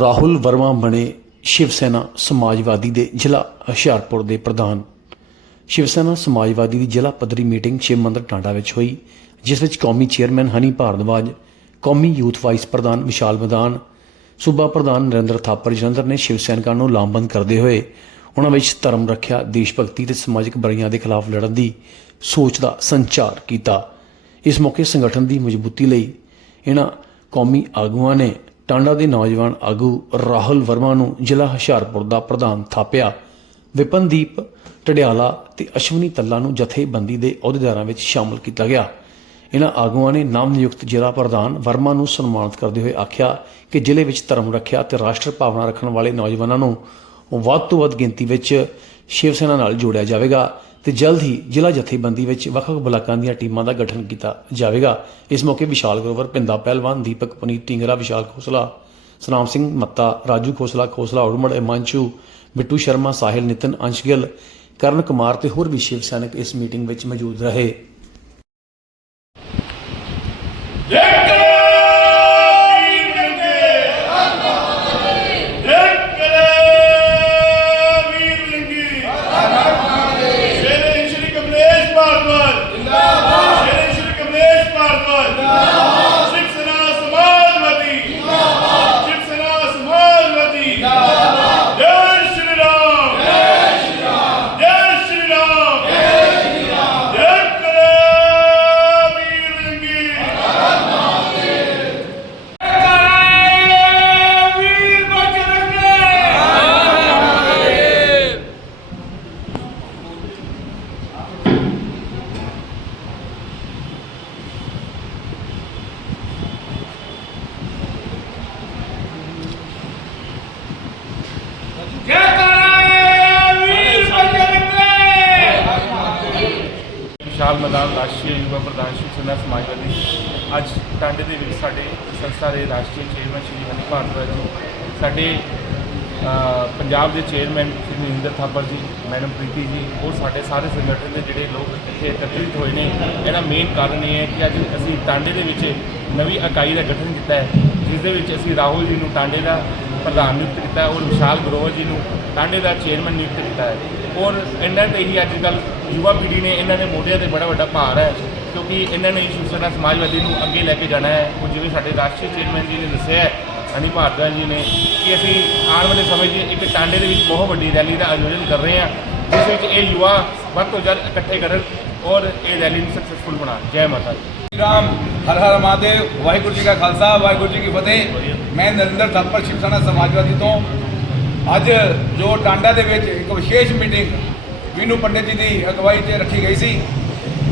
ਰਾਹੁਲ ਵਰਮਾ ਬਣੇ ਸ਼ਿਵ ਸੈਨਾ ਸਮਾਜਵਾਦੀ ਦੇ ਜ਼ਿਲ੍ਹਾ ਹੁਸ਼ਿਆਰਪੁਰ ਦੇ ਪ੍ਰਧਾਨ। ਸ਼ਿਵ ਸੈਨਾ ਸਮਾਜਵਾਦੀ ਦੀ ਜ਼ਿਲ੍ਹਾ ਪੱਧਰੀ ਮੀਟਿੰਗ ਸ਼ਿਵ ਮੰਦਰ ਟਾਂਡਾ ਵਿੱਚ ਹੋਈ, ਜਿਸ ਵਿੱਚ ਕੌਮੀ ਚੇਅਰਮੈਨ ਹਨੀ ਭਾਰਦਵਾਜ, ਕੌਮੀ ਯੂਥ ਵਾਈਸ ਪ੍ਰਧਾਨ ਵਿਸ਼ਾਲ ਮਦਾਨ, ਸੂਬਾ ਪ੍ਰਧਾਨ ਨਰਿੰਦਰ ਥਾਪਰ ਜਲੰਧਰ ਨੇ ਸ਼ਿਵ ਸੈਨਿਕਾਂ ਨੂੰ ਲਾਮਬੰਦ ਕਰਦੇ ਹੋਏ ਉਹਨਾਂ ਵਿੱਚ ਧਰਮ ਰੱਖਿਆ ਦੇਸ਼ ਭਗਤੀ ਤੇ ਸਮਾਜਿਕ ਬੁਰਾਈਆਂ ਦੇ ਖਿਲਾਫ ਲੜਨ ਦੀ ਸੋਚ ਦਾ ਸੰਚਾਰ ਕੀਤਾ। ਇਸ ਮੌਕੇ ਸੰਗਠਨ ਦੀ ਮਜ਼ਬੂਤੀ ਲਈ ਇਹਨਾਂ ਕੌਮੀ ਆਗੂਆਂ ਨੇ ਟਾਂਡਾ ਦੇ ਨੌਜਵਾਨ ਆਗੂ ਰਾਹੁਲ ਵਰਮਾ ਨੂੰ ਜ਼ਿਲ੍ਹਾ ਹੁਸ਼ਿਆਰਪੁਰ ਦਾ ਪ੍ਰਧਾਨ ਥਾਪਿਆ। ਵਿਪਨਦੀਪ ਟਡਿਆਲਾ ਤੇ ਅਸ਼ਵਨੀ ਤੱਲਾ ਨੂੰ ਜਥੇਬੰਦੀ ਦੇ ਅਹੁਦੇਦਾਰਾਂ ਵਿੱਚ ਸ਼ਾਮਲ ਕੀਤਾ ਗਿਆ। ਇਹਨਾਂ ਆਗੂਆਂ ਨੇ ਨਾਮ ਨਿਯੁਕਤ ਜ਼ਿਲ੍ਹਾ ਪ੍ਰਧਾਨ ਵਰਮਾ ਨੂੰ ਸਨਮਾਨਿਤ ਕਰਦੇ ਹੋਏ ਆਖਿਆ ਕਿ ਜ਼ਿਲ੍ਹੇ ਵਿੱਚ ਧਰਮ ਰੱਖਿਆ ਤੇ ਰਾਸ਼ਟਰ ਭਾਵਨਾ ਰੱਖਣ ਵਾਲੇ ਨੌਜਵਾਨਾਂ ਨੂੰ ਵੱਧ ਤੋਂ ਵੱਧ ਗਿਣਤੀ ਵਿੱਚ ਸ਼ਿਵ ਸੈਨਾ ਨਾਲ ਜੋੜਿਆ ਜਾਵੇਗਾ। ਤੇ ਜਲਦ ਹੀ ਜ਼ਿਲ੍ਹਾ ਜਥੇਬੰਦੀ ਵਿੱਚ ਵੱਖ-ਵੱਖ ਬਲਾਕਾਂ ਦੀਆਂ ਟੀਮਾਂ ਦਾ ਗਠਨ ਕੀਤਾ ਜਾਵੇਗਾ। ਇਸ ਮੌਕੇ ਵਿਸ਼ਾਲ ਗਰੋਵਰ ਪਿੰਦਾ ਪਹਿਲਵਾਨ ਦੀਪਕ ਪੁਨੀਤ ਟਿੰਗਰਾ ਵਿਸ਼ਾਲ ਖੋਸਲਾ, ਸਨਾਮ ਸਿੰਘ ਮੱਤਾ, ਰਾਜੂ ਖੋਸਲਾ ਖੋਸਲਾ ਉੜਮੜ ਇਮਾਂਚੂ ਬਿੱਟੂ ਸ਼ਰਮਾ, ਸਾਹਿਲ, ਨਿਤਨ, ਅੰਸ਼ਗਿਲ, ਕਰਨ ਕੁਮਾਰ ਤੇ ਹੋਰ ਵੀ ਸ਼ਿਵ ਸੈਨਿਕ ਇਸ ਮੀਟਿੰਗ ਵਿੱਚ ਮੌਜੂਦ ਰਹੇ। ਵਿਸ਼ਾਲ ਮੈਦਾਨ ਰਾਸ਼ਟਰੀ ਯੁਵਾ ਪ੍ਰਧਾਨ ਸ਼ਿਵ ਸੈਨਾ ਸਮਾਜਵਾਦੀ ਅੱਜ ਟਾਂਡੇ ਦੇ ਵਿੱਚ ਸਾਡੇ ਸੰਸਥਾ ਦੇ ਰਾਸ਼ਟਰੀ ਚੇਅਰਮੈਨ ਸ਼੍ਰੀ ਹਨੀ ਭਾਰਦਵਾਜ ਜੀ, ਸਾਡੇ ਪੰਜਾਬ ਦੇ ਚੇਅਰਮੈਨ ਸ਼੍ਰੀ ਮਹਿੰਦਰ ਥਾਪਰ ਜੀ, ਮੈਡਮ ਪ੍ਰੀਤੀ ਜੀ ਔਰ ਸਾਡੇ ਸਾਰੇ ਸੰਗਠਨ ਦੇ ਜਿਹੜੇ ਲੋਕ ਇੱਥੇ ਇਕੱਤਰਿਤ ਹੋਏ ਨੇ। ਇਹਦਾ ਮੇਨ ਕਾਰਨ ਇਹ ਹੈ ਕਿ ਅੱਜ ਅਸੀਂ ਟਾਂਡੇ ਦੇ ਵਿੱਚ ਨਵੀਂ ਇਕਾਈ ਦਾ ਗਠਨ ਕੀਤਾ ਹੈ, ਜਿਸ ਦੇ ਵਿੱਚ ਅਸੀਂ ਰਾਹੁਲ ਜੀ ਨੂੰ ਟਾਂਡੇ ਦਾ ਪ੍ਰਧਾਨ ਨਿਯੁਕਤ ਕੀਤਾ ਔਰ ਵਿਸ਼ਾਲ ਗਰੋਵਰ ਜੀ ਨੂੰ ਟਾਂਡੇ ਦਾ ਚੇਅਰਮੈਨ ਨਿਯੁਕਤ ਕੀਤਾ ਹੈ। ਔਰ ਇਹਨਾਂ ਤੇ ਹੀ ਅੱਜ ਕੱਲ ਯੁਵਾ ਪੀੜ੍ਹੀ ਨੇ ਇਹਨਾਂ ਦੇ ਮੋਢਿਆਂ ਤੇ ਬੜਾ ਵੱਡਾ ਭਾਰ ਹੈ, ਕਿਉਂਕਿ ਇਹਨਾਂ ਨੇ ਸ਼ਿਵ ਸੈਨਾ ਸਮਾਜਵਾਦੀ ਨੂੰ ਅੱਗੇ ਲੈ ਕੇ ਜਾਣਾ ਹੈ। ਉਹ ਜਿਵੇਂ ਸਾਡੇ ਰਾਸ਼ਟਰੀ ਚੇਅਰਮੈਨ ਜੀ ਨੇ ਦੱਸਿਆ ਹੈ, ਹਨੀ ਭਾਰਦਵਾਜ ਜੀ ਨੇ, ਕਿ ਅਸੀਂ ਆਉਣ ਵਾਲੇ ਸਮੇਂ 'ਚ ਇੱਕ ਟਾਂਡੇ ਦੇ ਵਿੱਚ ਬਹੁਤ ਵੱਡੀ ਰੈਲੀ ਦਾ ਆਯੋਜਨ ਕਰ ਰਹੇ ਹਾਂ, ਜਿਸ ਵਿੱਚ ਇਹ ਯੁਵਾ ਵੱਧ ਤੋਂ ਵੱਧ ਇਕੱਠੇ ਕਰਨ ਔਰ ਇਹ ਰੈਲੀ ਨੂੰ ਸਕਸੈਸਫੁਲ ਬਣਾਉਣ। ਜੈ ਮਾਤਾ ਦੀ। ਰਾਮ, ਹਰ ਹਰ ਮਹਾਦੇਵ, ਵਾਹਿਗੁਰੂ ਜੀ ਕਾ ਖਾਲਸਾ, ਵਾਹਿਗੁਰੂ ਜੀ ਕੀ ਫਤਿਹ। ਮੈਂ ਨਰਿੰਦਰ ਥਾਪਰ ਸ਼ਿਵ ਸੈਨਾ ਸਮਾਜਵਾਦੀ ਤੋਂ ਅੱਜ ਜੋ ਟਾਂਡਾ ਦੇ ਵਿੱਚ ਇੱਕ ਵਿਸ਼ੇਸ਼ ਮੀਟਿੰਗ ਵੀਨੂ ਪੰਡਿਤ ਜੀ ਦੀ ਅਗਵਾਈ 'ਚ ਰੱਖੀ ਗਈ ਸੀ,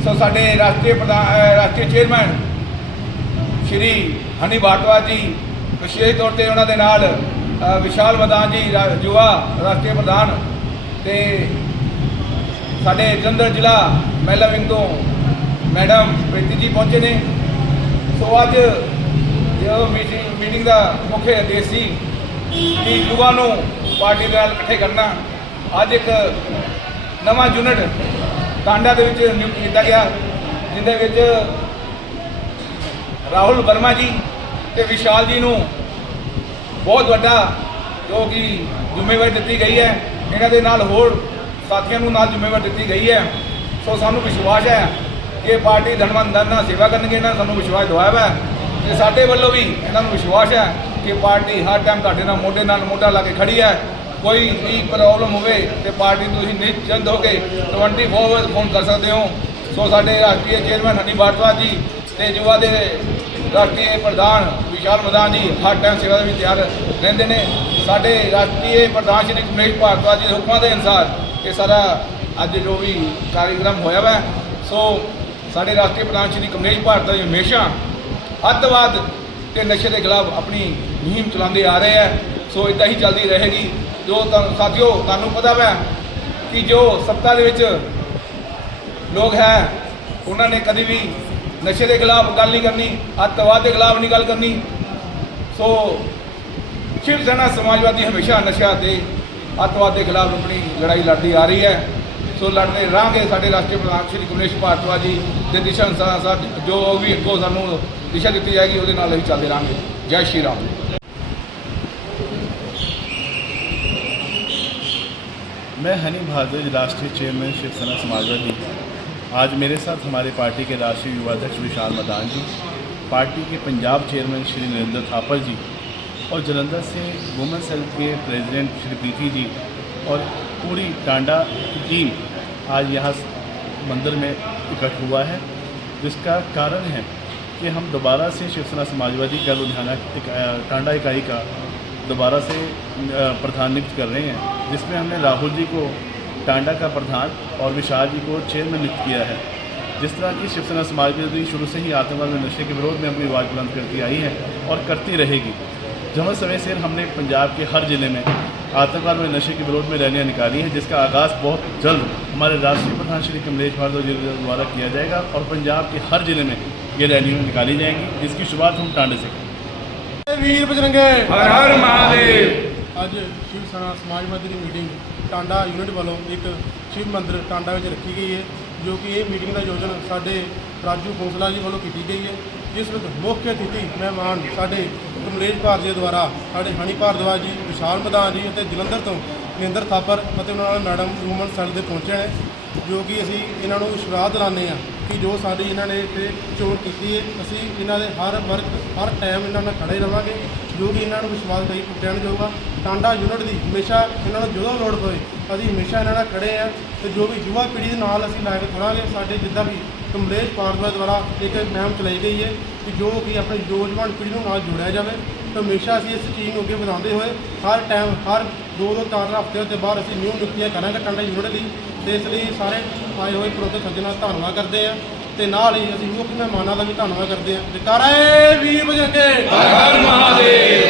ਸੋ ਸਾਡੇ ਰਾਸ਼ਟਰੀ ਪ੍ਰਧਾਨ ਰਾਸ਼ਟਰੀ ਚੇਅਰਮੈਨ ਸ਼੍ਰੀ ਹਨੀ ਬਾਟਵਾ ਜੀ, ਵਿਸ਼ੇਸ਼ ਤੌਰ ਤੇ ਉਹਨਾਂ ਦੇ ਨਾਲ ਵਿਸ਼ਾਲ ਮਦਾਨ ਜੀ, ਰਾ- ਯੁਵਾ ਰਾਸ਼ਟਰੀ ਪ੍ਰਧਾਨ ਤੇ ਸਾਡੇ ਜਲੰਧਰ ਜ਼ਿਲ੍ਹਾ ਮਹਿਲਾ ਵਿੰਗ ਤੋਂ ਮੈਡਮ ਪ੍ਰੀਤੀ ਜੀ ਪਹੁੰਚੇ ਨੇ। ਸੋ ਅੱਜ ਜੋ ਮੀਟਿੰਗ ਮੀਟਿੰਗ ਦਾ ਮੁੱਖ ਉਦੇਸ਼ ਸੀ ਕਿ ਯੁਵਾ ਨੂੰ ਪਾਰਟੀ ਦੇ ਨਾਲ ਇਕੱਠੇ ਕਰਨਾ। ਅੱਜ ਇੱਕ ਨਵਾਂ ਯੂਨਿਟ ਕਾਂਡਾ ਦੇ ਵਿੱਚ ਨਿਯੁਕਤ ਕੀਤਾ ਗਿਆ, ਜਿੰਦੇ ਵਿੱਚ ਰਾਹੁਲ ਵਰਮਾ ਜੀ ਤੇ ਵਿਸ਼ਾਲ ਜੀ ਨੂੰ ਬਹੁਤ ਵੱਡਾ ਜੋ ਕਿ ਜ਼ਿੰਮੇਵਾਰੀ ਦਿੱਤੀ ਗਈ ਹੈ। ਇਹਨਾਂ ਦੇ ਨਾਲ ਹੋਰ ਸਾਥੀਆਂ ਨੂੰ ਨਾਲ ਜ਼ਿੰਮੇਵਾਰੀ ਦਿੱਤੀ ਗਈ ਹੈ। ਸੋ ਸਾਨੂੰ ਵਿਸ਼ਵਾਸ ਹੈ ਕਿ ਪਾਰਟੀ ਧਨਵੰਦਰ ਨਾਲ ਸੇਵਾ ਕਰਨਗੇ, ਇਹਨਾਂ ਨੇ ਸਾਨੂੰ ਵਿਸ਼ਵਾਸ ਦਵਾਇਆ ਹੈ। ਤੇ ਸਾਡੇ ਵੱਲੋਂ ਵੀ ਇਹਨਾਂ ਨੂੰ ਵਿਸ਼ਵਾਸ ਹੈ ਕਿ ਪਾਰਟੀ ਹਰ ਟਾਈਮ ਤੁਹਾਡੇ ਨਾਲ ਮੋਢੇ ਨਾਲ ਮੋਢਾ ਲਾ ਕੇ ਖੜੀ ਹੈ। ਕੋਈ ਵੀ ਪ੍ਰੋਬਲਮ ਹੋਵੇ ਤੇ ਪਾਰਟੀ ਨੂੰ ਤੁਸੀਂ ਨਿਸ਼ਚਿੰਤ ਹੋ ਕੇ 24 ਆਵਰ ਫੋਨ ਕਰ ਸਕਦੇ ਹੋ। ਸੋ ਸਾਡੇ ਰਾਸ਼ਟਰੀ ਚੇਅਰਮੈਨ ਹਨੀ ਬਾਟਵਾ ਜੀ ਤੇ ਯੁਵਾ ਦੇ ਰਾਸ਼ਟਰੀ ਪ੍ਰਧਾਨ ਵਿਸ਼ਾਲ ਮਦਾਨ ਜੀ ਹਰ ਟਾਈਮ ਸੇਵਾ ਦੇ ਵਿੱਚ ਤਿਆਰ ਰਹਿੰਦੇ ਨੇ। ਸਾਡੇ ਰਾਸ਼ਟਰੀ ਪ੍ਰਧਾਨ ਸ਼੍ਰੀ ਕਮੇਸ਼ ਭਾਰਤਵਾਜ ਜੀ ਦੇ ਹੁਕਮਾਂ ਦੇ ਅਨੁਸਾਰ ਇਹ ਸਾਰਾ ਅੱਜ ਜੋ ਵੀ ਕਾਰਜਕ੍ਰਮ ਹੋਇਆ ਵਾ, ਸੋ ਸਾਡੇ ਰਾਸ਼ਟਰੀ ਪ੍ਰਧਾਨ ਸ਼੍ਰੀ ਕਮੇਸ਼ ਭਾਰਤਵਾਜ ਜੀ ਹਮੇਸ਼ਾ ਅੱਤਵਾਦ ਤੇ ਨਸ਼ੇ ਦੇ ਖਿਲਾਫ ਆਪਣੀ ਮੁਹਿੰਮ ਚਲਾਉਂਦੇ ਆ ਰਹੇ ਹੈ ਸੋ ਇਦਾਂ ਹੀ ਚੱਲਦੀ ਰਹੇਗੀ। ਜੋ ਤੁਹਾਨੂੰ ਸਾਥੀਓ, ਤੁਹਾਨੂੰ ਪਤਾ ਵਾ ਕਿ ਜੋ ਸੱਤਾ ਦੇ ਵਿੱਚ ਲੋਕ ਹੈ, ਉਹਨਾਂ ਨੇ ਕਦੀ ਵੀ ਨਸ਼ੇ ਦੇ ਖਿਲਾਫ ਗੱਲ ਨਹੀਂ ਕਰਨੀ, ਅੱਤਵਾਦ ਦੇ ਖਿਲਾਫ ਨਹੀਂ ਗੱਲ ਕਰਨੀ। ਸੋ ਸ਼ਿਵ ਸੈਨਾ ਸਮਾਜਵਾਦੀ ਹਮੇਸ਼ਾ ਨਸ਼ਾ ਤੇ ਅੱਤਵਾਦ ਦੇ ਖਿਲਾਫ ਆਪਣੀ ਲੜਾਈ ਲੜਦੀ ਆ ਰਹੀ ਹੈ। ਸੋ ਲੜਦੇ ਰਹਾਂਗੇ ਸਾਡੇ ਰਾਸ਼ਟਰੀ ਪ੍ਰਧਾਨ ਸ਼੍ਰੀ ਕਮਲੇਸ਼ ਭਾਰਤਵਾ ਜੀ ਦੇ ਦਿਸ਼ਾ ਅਨੁਸਾਰ ਸਾ- ਜੋ ਵੀ ਅੱਗੋਂ ਸਾਨੂੰ ਦਿਸ਼ਾ ਦਿੱਤੀ ਜਾਏਗੀ, ਉਹਦੇ ਨਾਲ ਅਸੀਂ ਚੱਲਦੇ ਰਹਾਂਗੇ ਜੈ ਸ਼੍ਰੀ ਰਾਮ। मैं हनी भारद्वाज राष्ट्रीय चेयरमैन शिवसेना समाजवादी। आज मेरे साथ हमारे पार्टी के राष्ट्रीय युवा अध्यक्ष विशाल मदान जी, पार्टी के पंजाब चेयरमैन श्री नरेंद्र थापर जी और जलंधर से वुमेन सेल के प्रेसिडेंट श्री प्रीति जी और पूरी टांडा की टीम आज यहाँ मंदिर में इकट्ठ हुआ है, जिसका कारण है कि हम दोबारा से शिवसेना समाजवादी का लुधियाना टांडा इकाई का दोबारा से प्रधान नियुक्त कर रहे हैं। जिसमें हमने राहुल जी को टांडा का प्रधान और विशाल जी को चेयरमैन नियुक्त किया है। जिस तरह की शिवसेना समाज समाजवादी शुरू से ही आतंकवाद में नशे के विरोध में अपनी आवाज़ बुलंद करती आई है और करती रहेगी। जहाँ समय से हमने पंजाब के हर ज़िले में आतंकवाद में नशे के विरोध में रैलियाँ निकाली हैं जिसका आगाज़ बहुत जल्द हमारे राष्ट्रीय प्रधान श्री कमलेश भारदव जी द्वारा किया जाएगा और पंजाब के हर ज़िले में ये रैलियाँ निकाली जाएँगी। जिसकी शुरुआत हम टांडे से वीर बजरंगे हर हर महादेव। ਅੱਜ ਸ਼ਿਵ ਸੈਨਾ ਸਮਾਜਵਾਦੀ ਦੀ ਮੀਟਿੰਗ ਟਾਂਡਾ ਯੂਨਿਟ ਵੱਲੋਂ ਇੱਕ ਸ਼ਿਵ ਮੰਦਿਰ ਟਾਂਡਾ ਵਿੱਚ ਰੱਖੀ ਗਈ ਹੈ, ਜੋ ਕਿ ਇਹ ਮੀਟਿੰਗ ਦਾ ਆਯੋਜਨ ਸਾਡੇ ਰਾਜੂ ਖੋਸਲਾ ਜੀ ਵੱਲੋਂ ਕੀਤੀ ਗਈ ਹੈ। ਜਿਸ ਵਿੱਚ ਮੁੱਖ ਅਤਿਥੀ ਮਹਿਮਾਨ ਸਾਡੇ ਕਮਲੇਸ਼ ਭਾਰਤੀ ਦੁਆਰਾ, ਸਾਡੇ ਹਣੀ ਭਾਰਦਵਾਜ ਜੀ, ਵਿਸ਼ਾਲ ਮਦਾਨ ਜੀ ਅਤੇ ਜਲੰਧਰ ਤੋਂ ਨਿੰਦਰ ਥਾਪਰ ਅਤੇ ਉਹਨਾਂ ਨਾਲ ਮੈਡਮ ਰੂਮਨ ਸੈਲ ਦੇ ਪਹੁੰਚੇ ਨੇ, ਜੋ ਕਿ ਅਸੀਂ ਇਹਨਾਂ ਨੂੰ ਵਿਸ਼ਵਾਸ ਦਿਲਾਉਂਦੇ ਹਾਂ। ਕਿ ਜੋ ਸਾਡੀ ਇਹਨਾਂ ਨੇ ਇੱਥੇ ਚੋਣ ਕੀਤੀ ਹੈ, ਅਸੀਂ ਇਹਨਾਂ ਦੇ ਹਰ ਵਰਗ ਹਰ ਟਾਈਮ ਇਹਨਾਂ ਨਾਲ ਖੜੇ ਰਵਾਂਗੇ, ਜੋ ਕਿ ਇਹਨਾਂ ਨੂੰ ਵਿਸ਼ਵਾਸ ਕਰੀ ਪੁੱਟਿਆ ਨਹੀਂ ਜਾਊਗਾ। ਟਾਂਡਾ ਯੂਨਿਟ ਦੀ ਹਮੇਸ਼ਾ ਇਹਨਾਂ ਨੂੰ ਜਦੋਂ ਲੋੜ ਪਵੇ, ਅਸੀਂ ਹਮੇਸ਼ਾ ਇਹਨਾਂ ਨਾਲ ਖੜੇ ਆ ਤੇ ਜੋ ਵੀ ਯੁਵਾ ਪੀੜ੍ਹੀ ਦੇ ਨਾਲ ਅਸੀਂ ਲੈ ਕੇ ਖੜਾਂਗੇ, ਸਾਡੇ ਜਿੱਦਾਂ ਵੀ ਕਮਲੇਸ਼ ਪਾਰਦਵਾ ਦੁਆਰਾ ਇੱਕ ਮਹਿਮ ਚਲਾਈ ਗਈ ਹੈ ਕਿ ਜੋ ਕਿ ਆਪਣੇ ਨੌਜਵਾਨ ਪੀੜ੍ਹੀ ਨੂੰ ਨਾਲ ਜੋੜਿਆ ਜਾਵੇ। ਤਾਂ ਹਮੇਸ਼ਾ ਅਸੀਂ ਇਸ ਚੀਜ਼ ਨੂੰ ਅੱਗੇ ਵਧਾਉਂਦੇ ਹੋਏ, ਹਰ ਟਾਈਮ ਹਰ ਦੋ ਦੋ ਚਾਰ ਹਫ਼ਤੇ ਦੇ ਬਾਅਦ ਅਸੀਂ ਨਿਊ ਨਿਯੁਕਤੀਆਂ ਕਰਾਂਗੇ ਟਾਂਡਾ ਯੂਨਿਟ ਦੀ। ਤੇ ਇਸ ਲਈ ਸਾਰੇ ਆਏ ਹੋਏ ਪ੍ਰੋਤੇ ਸੱਜਣਾ ਦਾ ਧੰਨਵਾਦ ਕਰਦੇ ਆ ਤੇ ਨਾਲ ਹੀ ਅਸੀਂ ਮੁੱਖ ਮਹਿਮਾਨਾਂ ਦਾ ਵੀ ਧੰਨਵਾਦ ਕਰਦੇ ਆ। ਜਕਾਰਾ ਏ ਵੀਰ ਬਜੰਗੇ ਹਰ ਹਰ ਮਹਾਦੇਵ।